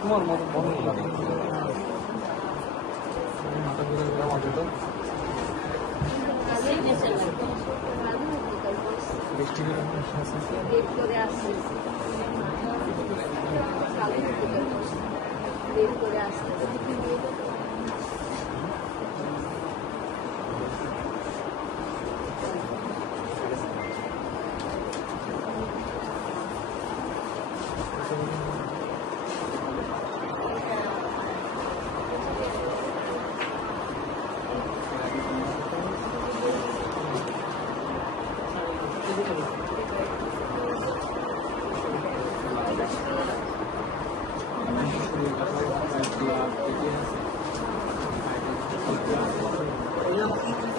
তোমার মতো মনে লাগে মাথা ঘুরে ঘুরে দেরি করে আসতে Thank you. Obrigado.